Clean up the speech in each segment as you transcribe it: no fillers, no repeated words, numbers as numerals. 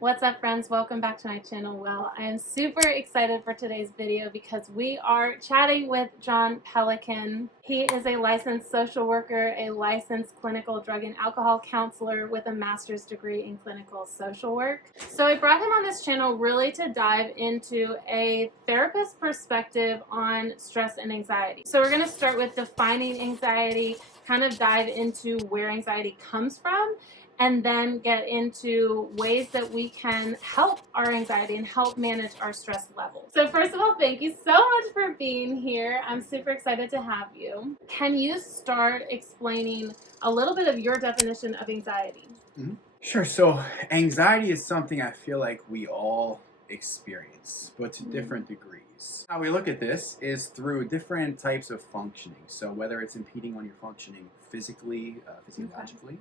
What's up, friends? Welcome back to my channel. Well, I am super excited for today's video because we are chatting with John Pelican. He is a licensed social worker, a licensed clinical drug and alcohol counselor with a master's degree in clinical social work. So I brought him on this channel really to dive into a therapist perspective on stress and anxiety. So we're going to start with defining anxiety, kind of dive into where anxiety comes from, and then get into ways that we can help our anxiety and help manage our stress levels. So first of all, thank you so much for being here. I'm super excited to have you. Can you start explaining a little bit of your definition of anxiety? Mm-hmm. Sure. So anxiety is something I feel like we all experience, but to different degrees. How we look at this is through different types of functioning. So whether it's impeding on your functioning physically, physiologically,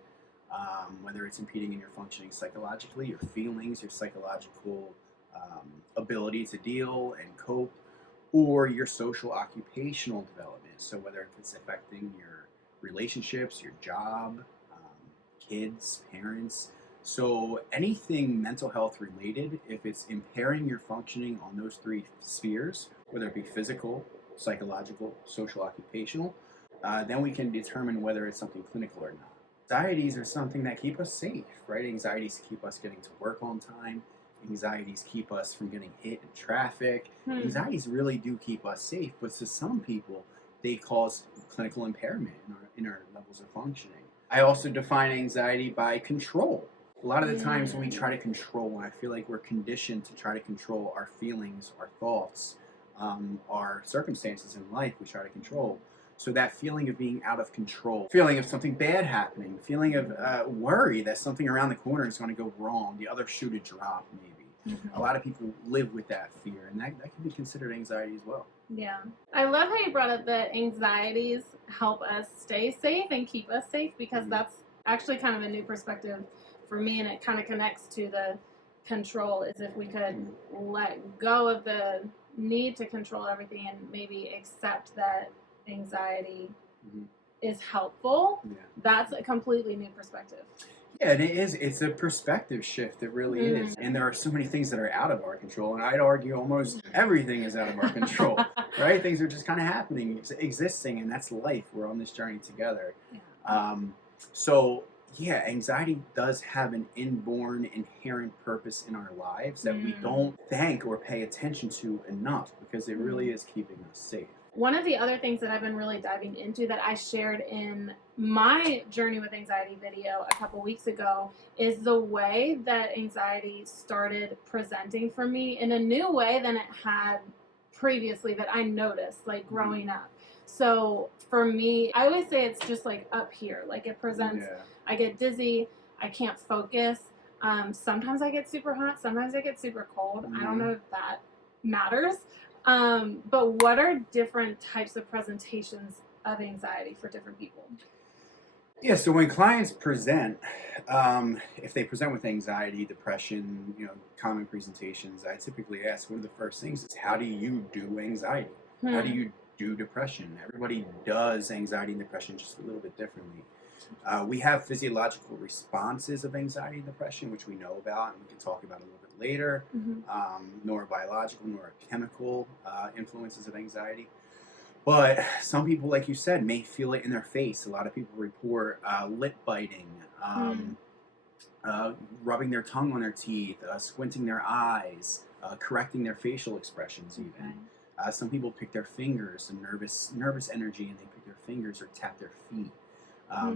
whether it's impeding in your functioning psychologically, your feelings, your psychological ability to deal and cope, or your social occupational development. So whether it's affecting your relationships, your job, kids, parents. So anything mental health related, if it's impairing your functioning on those three spheres, whether it be physical, psychological, social, occupational, then we can determine whether it's something clinical or not. Anxieties are something that keep us safe, right? Anxieties keep us getting to work on time. Anxieties keep us from getting hit in traffic. Anxieties really do keep us safe, but to some people, they cause clinical impairment in our levels of functioning. I also define anxiety by control. A lot of the times we try to control, and I feel like we're conditioned to try to control our feelings, our thoughts, our circumstances in life, we try to control. So that feeling of being out of control, feeling of something bad happening, feeling of worry that something around the corner is going to go wrong, the other shoe to drop maybe. A lot of people live with that fear, and that can be considered anxiety as well. Yeah. I love how you brought up that anxieties help us stay safe and keep us safe, because that's actually kind of a new perspective for me, and it kind of connects to the control, is if we could let go of the need to control everything and maybe accept that anxiety is helpful. That's a completely new perspective. Yeah, and it's a perspective shift. It really is. And there are so many things that are out of our control. And I'd argue almost everything is out of our control, right? Things are just kind of happening, existing, and that's life. We're on this journey together. So, yeah, anxiety does have an inborn, inherent purpose in our lives that we don't think or pay attention to enough, because it really is keeping us safe. One of the other things that I've been really diving into that I shared in my journey with anxiety video a couple weeks ago is the way that anxiety started presenting for me in a new way than it had previously, that I noticed like growing up. So for me, I always say it's just like up here, like it presents. I get dizzy, I can't focus. Sometimes I get super hot, sometimes I get super cold. I don't know if that matters. But what are different types of presentations of anxiety for different people? Yeah, so when clients present, if they present with anxiety, depression, common presentations, I typically ask, one of the first things is, how do you do anxiety? How do you do depression? Everybody does anxiety and depression just a little bit differently. We have physiological responses of anxiety and depression, which we know about, and we can talk about a little bit later. Neurobiological, neurochemical influences of anxiety. But some people, like you said, may feel it in their face. A lot of people report lip biting, rubbing their tongue on their teeth, squinting their eyes, correcting their facial expressions even. Some people pick their fingers, and nervous energy, and they pick their fingers or tap their feet.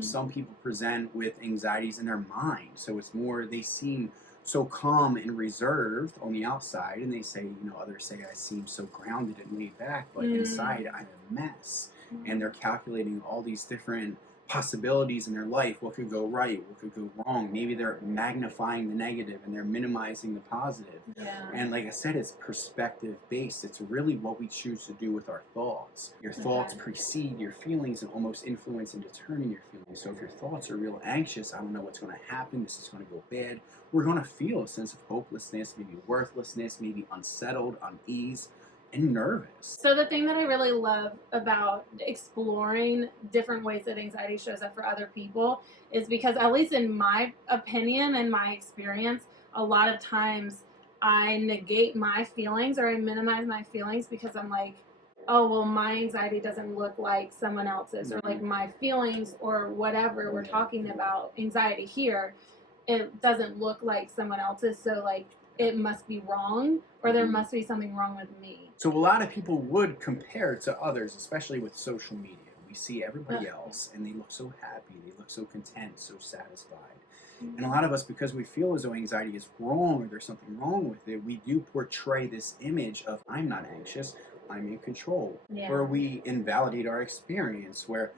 Some people present with anxieties in their mind. So it's more, they seem so calm and reserved on the outside, and they say, others say, I seem so grounded and laid back, but inside I'm a mess. And they're calculating all these different possibilities in their life. What could go right? What could go wrong? Maybe they're magnifying the negative and they're minimizing the positive. And like I said, it's perspective based. It's really what we choose to do with our thoughts. Your thoughts precede your feelings and almost influence and determine your feelings. So if your thoughts are real anxious, I don't know what's going to happen, this is going to go bad, we're going to feel a sense of hopelessness, maybe worthlessness, maybe unsettled, unease, and nervous. So the thing that I really love about exploring different ways that anxiety shows up for other people is because, at least in my opinion and my experience, a lot of times I negate my feelings or I minimize my feelings because I'm like, oh, well, my anxiety doesn't look like someone else's, or like my feelings or whatever we're talking about, anxiety here, it doesn't look like someone else's. So, like, it must be wrong, or there must be something wrong with me. So a lot of people would compare to others, especially with social media. We see everybody else and they look so happy, they look so content, so satisfied. And a lot of us, because we feel as though anxiety is wrong or there's something wrong with it, we do portray this image of I'm not anxious, I'm in control. Where we invalidate our experience, where,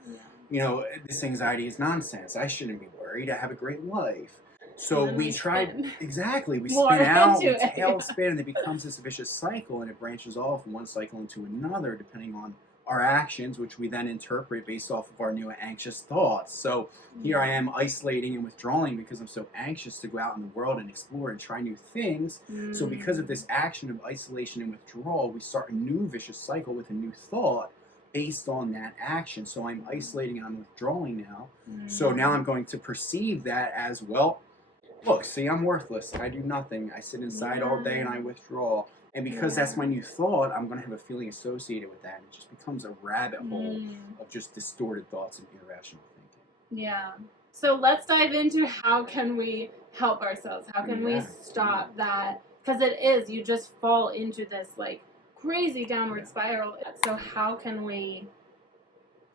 you know, this anxiety is nonsense. I shouldn't be worried. I have a great life. So we tried, exactly, we spin out, we tailspin, and it becomes this vicious cycle, and it branches off from one cycle into another, depending on our actions, which we then interpret based off of our new anxious thoughts. So here I am isolating and withdrawing because I'm so anxious to go out in the world and explore and try new things. So because of this action of isolation and withdrawal, we start a new vicious cycle with a new thought based on that action. So I'm isolating and I'm withdrawing now. So now I'm going to perceive that as, well, look, see, I'm worthless. I do nothing. I sit inside all day and I withdraw. And because that's my new thought, I'm going to have a feeling associated with that. It just becomes a rabbit hole of just distorted thoughts and irrational thinking. Yeah. So let's dive into how can we help ourselves? How can we stop that? Because it is, you just fall into this like crazy downward spiral. So how can we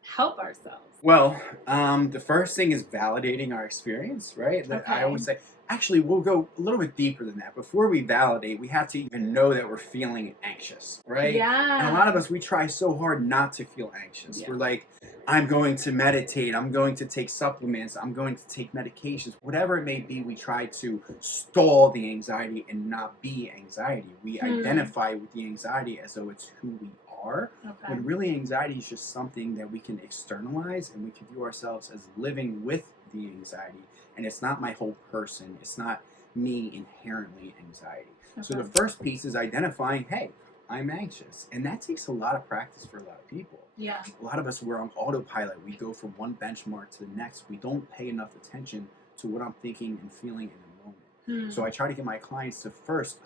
help ourselves? Well, the first thing is validating our experience, right? I always say, actually, we'll go a little bit deeper than that. Before we validate, we have to even know that we're feeling anxious, right? Yeah. And a lot of us, we try so hard not to feel anxious. We're like, I'm going to meditate, I'm going to take supplements, I'm going to take medications, whatever it may be. We try to stall the anxiety and not be anxiety. We identify with the anxiety as though it's who we are, when really anxiety is just something that we can externalize and we can view ourselves as living with the anxiety, and it's not my whole person, it's not me inherently anxiety. So the first piece is identifying, hey, I'm anxious, and that takes a lot of practice for a lot of people. Yeah. A lot of us, we're on autopilot. We go from one benchmark to the next. We don't pay enough attention to what I'm thinking and feeling in the moment. So I try to get my clients to first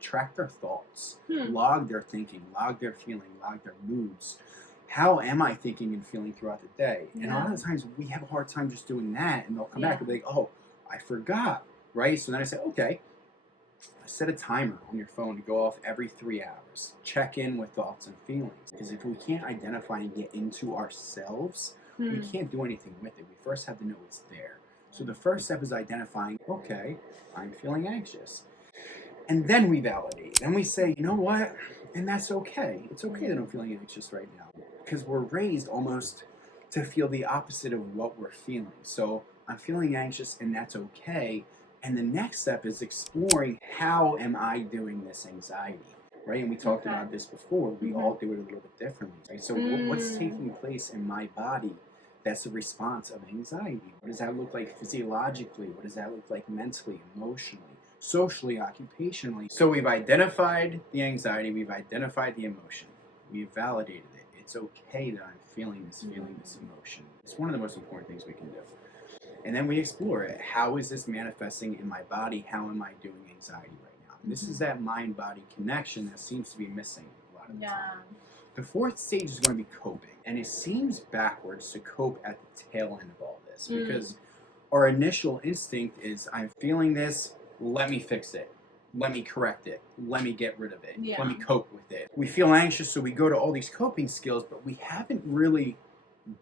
track their thoughts, log their thinking, log their feeling, log their moods. How am I thinking and feeling throughout the day? And a lot of the times we have a hard time just doing that, and they'll come back and be like, oh, I forgot, right? So then I say, okay, set a timer on your phone to go off every 3 hours. Check in with thoughts and feelings. Because if we can't identify and get into ourselves, we can't do anything with it. We first have to know it's there. So the first step is identifying, okay, I'm feeling anxious. And then we validate. Then we say, you know what? And that's okay. It's okay that I'm feeling anxious right now. Because we're raised almost to feel the opposite of what we're feeling. So I'm feeling anxious and that's okay. And the next step is exploring, how am I doing this anxiety, right? And we talked about this before. We all do it a little bit differently, right? So what's taking place in my body that's a response of anxiety? What does that look like physiologically? What does that look like mentally, emotionally, socially, occupationally? So we've identified the anxiety. We've identified the emotion. We've validated it. It's okay that I'm feeling this emotion. It's one of the most important things we can do. And then we explore it. How is this manifesting in my body? How am I doing anxiety right now? And this is that mind-body connection that seems to be missing a lot of the time. The fourth stage is going to be coping. And it seems backwards to cope at the tail end of all this, because our initial instinct is, I'm feeling this, let me fix it. Let me correct it. Let me get rid of it. Let me cope with it. We feel anxious, so we go to all these coping skills, but we haven't really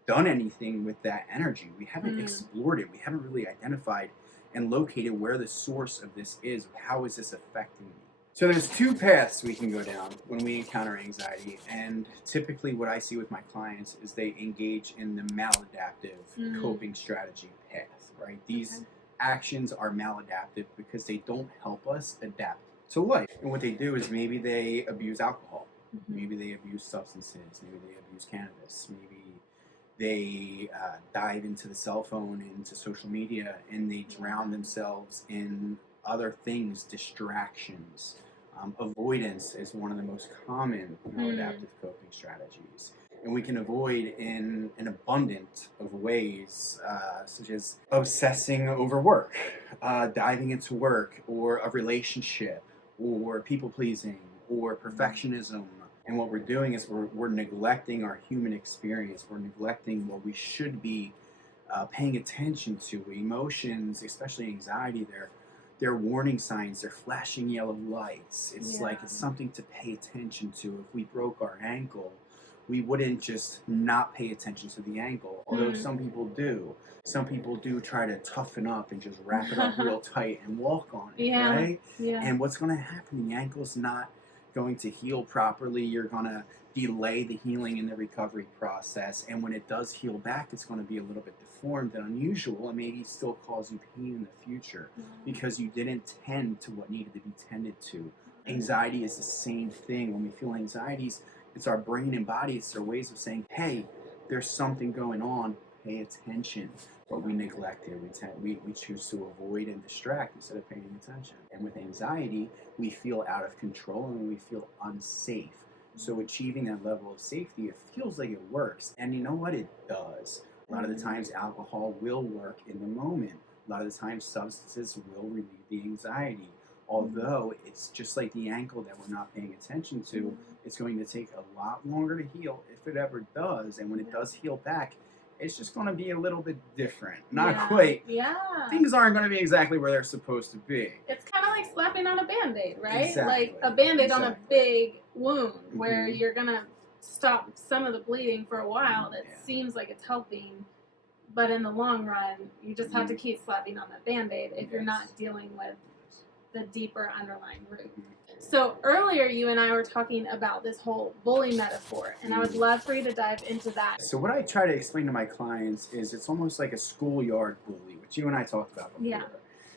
done anything with that energy. We haven't explored it. We haven't really identified and located where the source of this is. How is this affecting me? So there's two paths we can go down when we encounter anxiety, and typically what I see with my clients is they engage in the maladaptive coping strategy path, right? These actions are maladaptive because they don't help us adapt to life. And what they do is maybe they abuse alcohol, maybe they abuse substances, maybe they abuse cannabis, maybe they dive into the cell phone, into social media, and they drown themselves in other things, distractions. Avoidance is one of the most common maladaptive coping strategies. And we can avoid in an abundance of ways, such as obsessing over work, diving into work, or a relationship, or people pleasing, or perfectionism. And what we're doing is we're neglecting our human experience. We're neglecting what we should be paying attention to. Emotions, especially anxiety, they're warning signs. They're flashing yellow lights. It's like it's something to pay attention to. If we broke our ankle, we wouldn't just not pay attention to the ankle, although some people do. Some people do try to toughen up and just wrap it up real tight and walk on it, right? Yeah. And what's going to happen? The ankle's not going to heal properly. You're going to delay the healing and the recovery process. And when it does heal back, it's going to be a little bit deformed and unusual and maybe still cause you pain in the future because you didn't tend to what needed to be tended to. Anxiety is the same thing. When we feel anxieties, it's our brain and body. It's their ways of saying, hey, there's something going on. Pay attention. But we neglect it. We choose to avoid and distract instead of paying attention. And with anxiety, we feel out of control and we feel unsafe. So achieving that level of safety, it feels like it works. And you know what? It does. A lot of the times alcohol will work in the moment. A lot of the times substances will relieve the anxiety. Although it's just like the ankle that we're not paying attention to, it's going to take a lot longer to heal if it ever does. And when it does heal back, it's just going to be a little bit different. Not quite. Yeah. Things aren't going to be exactly where they're supposed to be. It's kind of like slapping on a Band-Aid, right? Exactly. Like a Band-Aid on a big wound where you're going to stop some of the bleeding for a while. That seems like it's helping. But in the long run, you just have to keep slapping on that Band-Aid if you're not dealing with the deeper underlying root. So earlier you and I were talking about this whole bully metaphor, and I would love for you to dive into that. So what I try to explain to my clients is it's almost like a schoolyard bully, which you and I talked about before. Yeah.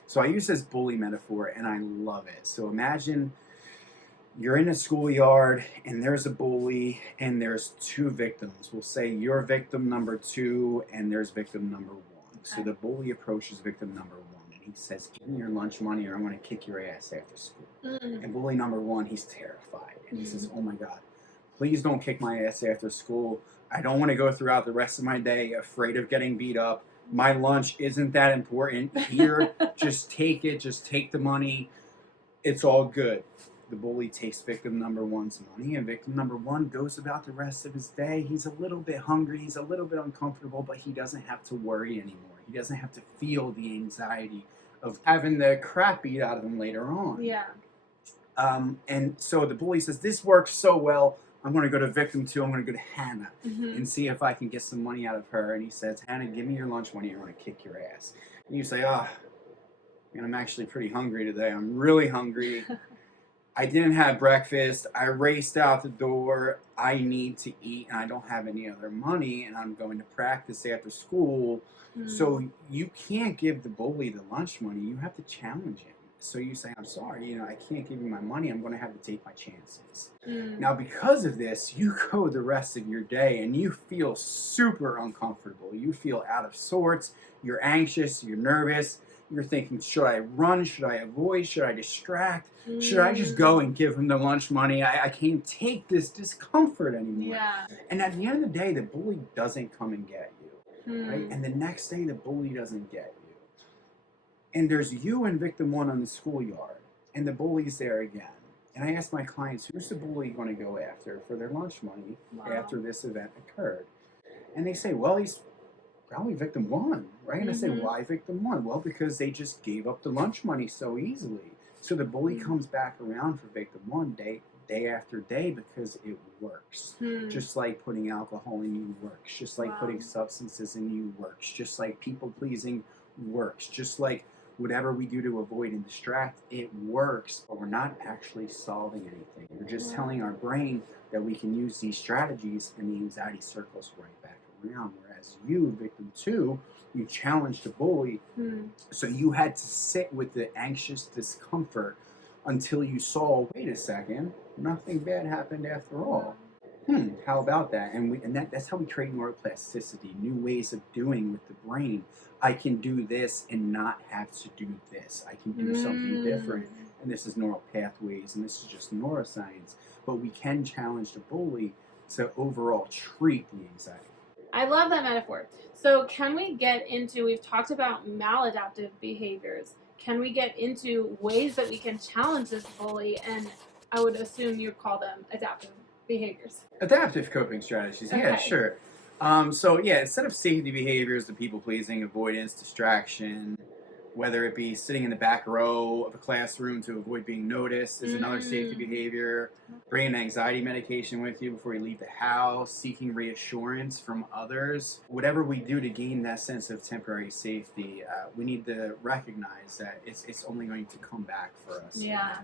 So I use this bully metaphor, and I love it. So imagine you're in a schoolyard, and there's a bully, and there's two victims. We'll say you're victim number 2, and there's victim number 1. So the bully approaches victim number 1. He says, give me your lunch money or I'm going to kick your ass after school. And bully number 1, he's terrified. And he says, oh my God, please don't kick my ass after school. I don't want to go throughout the rest of my day afraid of getting beat up. My lunch isn't that important. Here, just take it. Just take the money. It's all good. The bully takes victim number 1's money, and victim number 1 goes about the rest of his day. He's a little bit hungry. He's a little bit uncomfortable, but he doesn't have to worry anymore. He doesn't have to feel the anxiety of having the crap beat out of him later on. Yeah. And so the bully says, this works so well. I'm going to go to victim 2. I'm going to go to Hannah and see if I can get some money out of her. And he says, Hannah, give me your lunch money. I'm going to kick your ass. And you say, oh, man, I'm actually pretty hungry today. I'm really hungry. I didn't have breakfast. I raced out the door. I need to eat, and I don't have any other money, and I'm going to practice after school. So you can't give the bully the lunch money. You have to challenge him. So you say, I'm sorry, I can't give you my money. I'm going to have to take my chances. Now, because of this, you go the rest of your day, and you feel super uncomfortable. You feel out of sorts. You're anxious. You're nervous. You're thinking, should I run? Should I avoid? Should I distract? Should I just go and give him the lunch money? I can't take this discomfort anymore. Yeah. And at the end of the day, the bully doesn't come and get you, right? And the next day, the bully doesn't get you. And there's you and victim 1 on the schoolyard, and the bully's there again. And I ask my clients, who's the bully going to go after for their lunch money after this event occurred? And they say, well, he's probably victim 1, right? And I say, why victim 1? Well, because they just gave up the lunch money so easily. So the bully comes back around for victim 1 day after day because it works. Just like putting alcohol in you works. Just like putting substances in you works. Just like people pleasing works. Just like whatever we do to avoid and distract, it works, but we're not actually solving anything. We're just telling our brain that we can use these strategies, and the anxiety circles right back around. Whereas you, victim 2, you challenged the bully, so you had to sit with the anxious discomfort until you saw, wait a second, nothing bad happened after all. How about that? And that's how we create neuroplasticity, new ways of doing with the brain. I can do this and not have to do this. I can do something different. And this is neural pathways, and this is just neuroscience. But we can challenge the bully to overall treat the anxiety. I love that metaphor. So can we get into, we've talked about maladaptive behaviors. Can we get into ways that we can challenge this bully? And I would assume you'd call them adaptive behaviors. Adaptive coping strategies, yeah, Okay. sure. So yeah, instead of safety behaviors, the people pleasing, avoidance, distraction, whether it be sitting in the back row of a classroom to avoid being noticed is another safety behavior. Bringing anxiety medication with you before you leave the house, seeking reassurance from others. Whatever we do to gain that sense of temporary safety, we need to recognize that it's only going to come back for us. Yeah.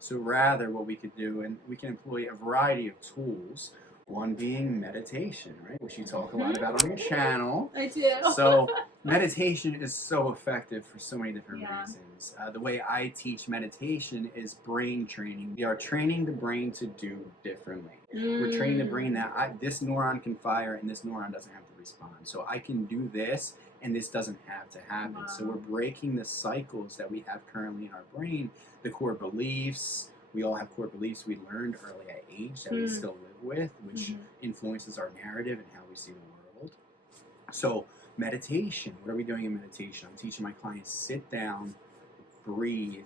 So rather what we could do, and we can employ a variety of tools, one being meditation, right? Which you talk a lot about on your channel. I do. So meditation is so effective for so many different reasons. The way I teach meditation is brain training. We are training the brain to do differently. We're training the brain that this neuron can fire and this neuron doesn't have to respond. So I can do this and this doesn't have to happen. Wow. So we're breaking the cycles that we have currently in our brain, the core beliefs. We all have core beliefs we learned early at age that we still live with, which influences our narrative and how we see the world. So meditation, what are we doing in meditation? I'm teaching my clients sit down, breathe,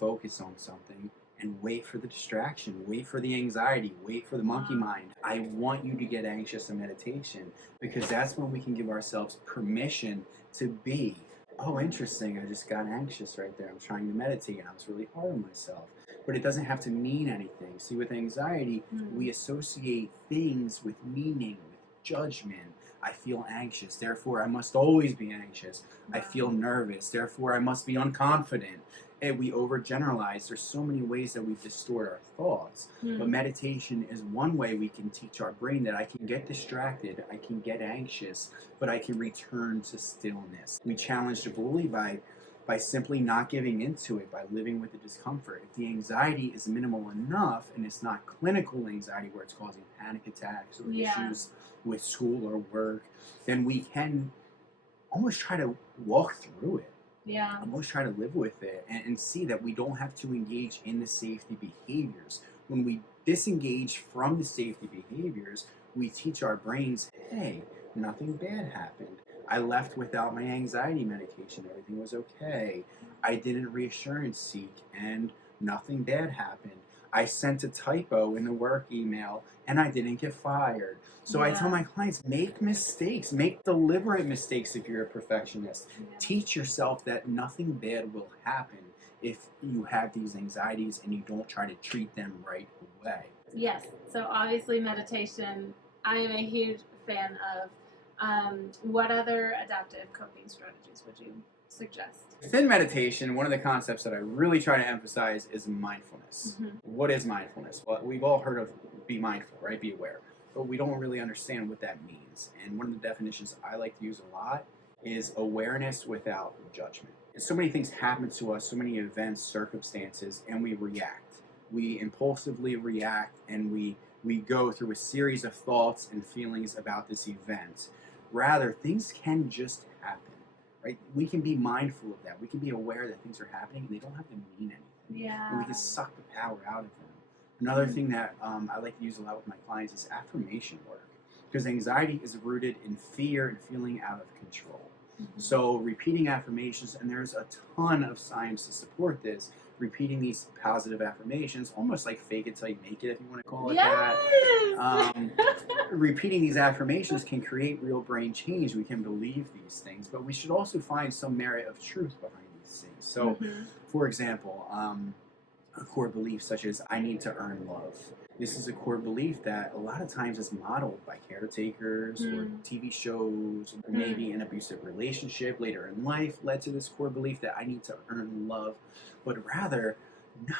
focus on something, and wait for the distraction, wait for the anxiety, wait for the monkey mind. I want you to get anxious in meditation because that's when we can give ourselves permission to be, oh, interesting, I just got anxious right there. I'm trying to meditate and I was really hard on myself. But it doesn't have to mean anything. See, with anxiety, we associate things with meaning, with judgment. I feel anxious, therefore I must always be anxious. I feel nervous, therefore I must be unconfident. And we overgeneralize. There's so many ways that we distort our thoughts. But meditation is one way we can teach our brain that I can get distracted, I can get anxious, but I can return to stillness. We challenge the bully by simply not giving into it, by living with the discomfort. If the anxiety is minimal enough and it's not clinical anxiety where it's causing panic attacks or issues with school or work, then we can almost try to walk through it. Yeah. Almost try to live with it and see that we don't have to engage in the safety behaviors. When we disengage from the safety behaviors, we teach our brains, hey, nothing bad happened. I left without my anxiety medication. Everything was okay. I didn't reassurance seek and nothing bad happened. I sent a typo in the work email and I didn't get fired. So I tell my clients, make mistakes, make deliberate mistakes if you're a perfectionist. Teach yourself that nothing bad will happen if you have these anxieties and you don't try to treat them right away. Yes. So obviously meditation, I am a huge fan of. What other adaptive coping strategies would you suggest? Within meditation, one of the concepts that I really try to emphasize is mindfulness. What is mindfulness? Well, we've all heard of be mindful, right? Be aware. But we don't really understand what that means. And one of the definitions I like to use a lot is awareness without judgment. So many things happen to us, so many events, circumstances, and we react. We impulsively react and we go through a series of thoughts and feelings about this event. Rather, things can just happen, right? We can be mindful of that. We can be aware that things are happening and they don't have to mean anything. Yeah. And we can suck the power out of them. Another thing that I like to use a lot with my clients is affirmation work. Because anxiety is rooted in fear and feeling out of control. So repeating affirmations, and there's a ton of science to support this, repeating these positive affirmations, almost like fake it till you make it, if you want to call it that. Repeating these affirmations can create real brain change. We can believe these things, but we should also find some merit of truth behind these things. So, for example, a core belief such as I need to earn love. This is a core belief that a lot of times is modeled by caretakers or TV shows, or maybe an abusive relationship later in life led to this core belief that I need to earn love, but rather,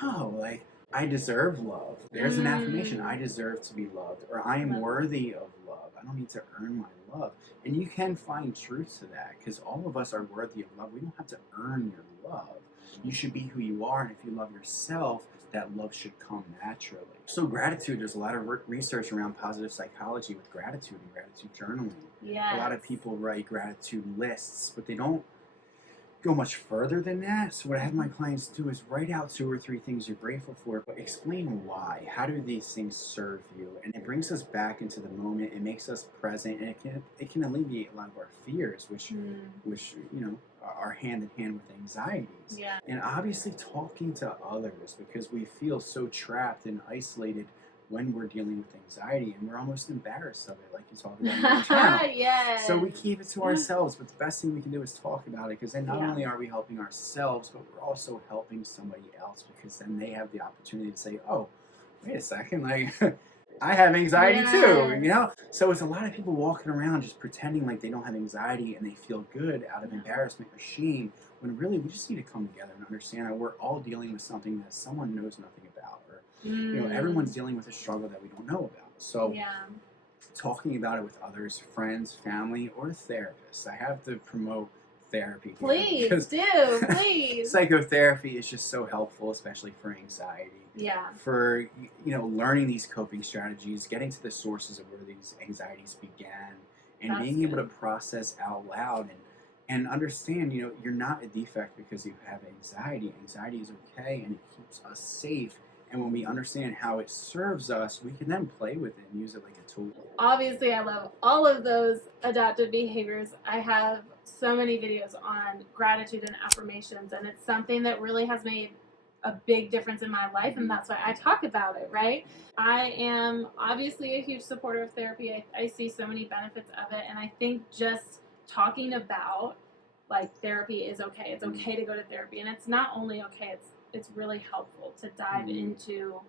no, like I deserve love. There's an affirmation, I deserve to be loved, or I am worthy of love. I don't need to earn my love. And you can find truth to that because all of us are worthy of love. We don't have to earn your love. You should be who you are, and if you love yourself, that love should come naturally. So gratitude, there's a lot of research around positive psychology with gratitude and gratitude journaling. A lot of people write gratitude lists, but they don't go much further than that. So what I have my clients do is write out 2 or 3 things you're grateful for, but explain why. How do these things serve you? And it brings us back into the moment. It makes us present, and it can alleviate a lot of our fears, which are hand in hand with anxieties. Yeah. And obviously talking to others, because we feel so trapped and isolated when we're dealing with anxiety, and we're almost embarrassed of it, like you talk about in your channel. Yes. So we keep it to ourselves, but the best thing we can do is talk about it, because then not Yeah. only are we helping ourselves, but we're also helping somebody else, because then they have the opportunity to say, oh, wait a second, like I have anxiety too, you know? So it's a lot of people walking around just pretending like they don't have anxiety and they feel good out of embarrassment or shame, when really we just need to come together and understand that we're all dealing with something that someone knows nothing about, or everyone's dealing with a struggle that we don't know about. So talking about it with others, friends, family, or therapists. I have to promote therapy here, Please do, please. Psychotherapy is just so helpful, especially for anxiety. Yeah. For learning these coping strategies, getting to the sources of where these anxieties began, and being able to process out loud and understand, you're not a defect because you have anxiety. Anxiety is okay, and it keeps us safe. And when we understand how it serves us, we can then play with it and use it like a tool. Obviously, I love all of those adaptive behaviors. I have so many videos on gratitude and affirmations, and it's something that really has made a big difference in my life, and that's why I talk about it, right? I am obviously a huge supporter of therapy. I see so many benefits of it, and I think just talking about therapy is okay. It's okay to go to therapy, and it's not only okay, it's really helpful to dive into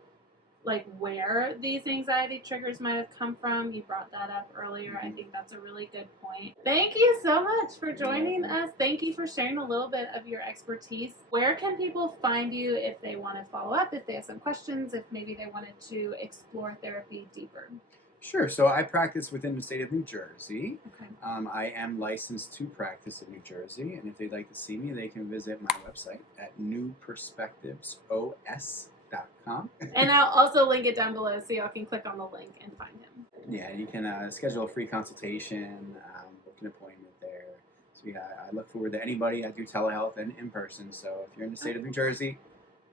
where these anxiety triggers might have come from. You brought that up earlier. I think that's a really good point. Thank you so much for joining us. Thank you for sharing a little bit of your expertise. Where can people find you if they want to follow up, if they have some questions, if maybe they wanted to explore therapy deeper? Sure. So I practice within the state of New Jersey. Okay. I am licensed to practice in New Jersey, and if they'd like to see me, they can visit my website at newperspectivesos.com. And I'll also link it down below so y'all can click on the link and find him. Yeah, you can schedule a free consultation, book an appointment there. So yeah, I look forward to anybody. I do telehealth and in person. So if you're in the state of New Jersey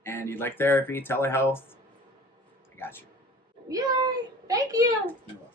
and you'd like therapy, telehealth, I got you. Yay! Thank you! You're welcome.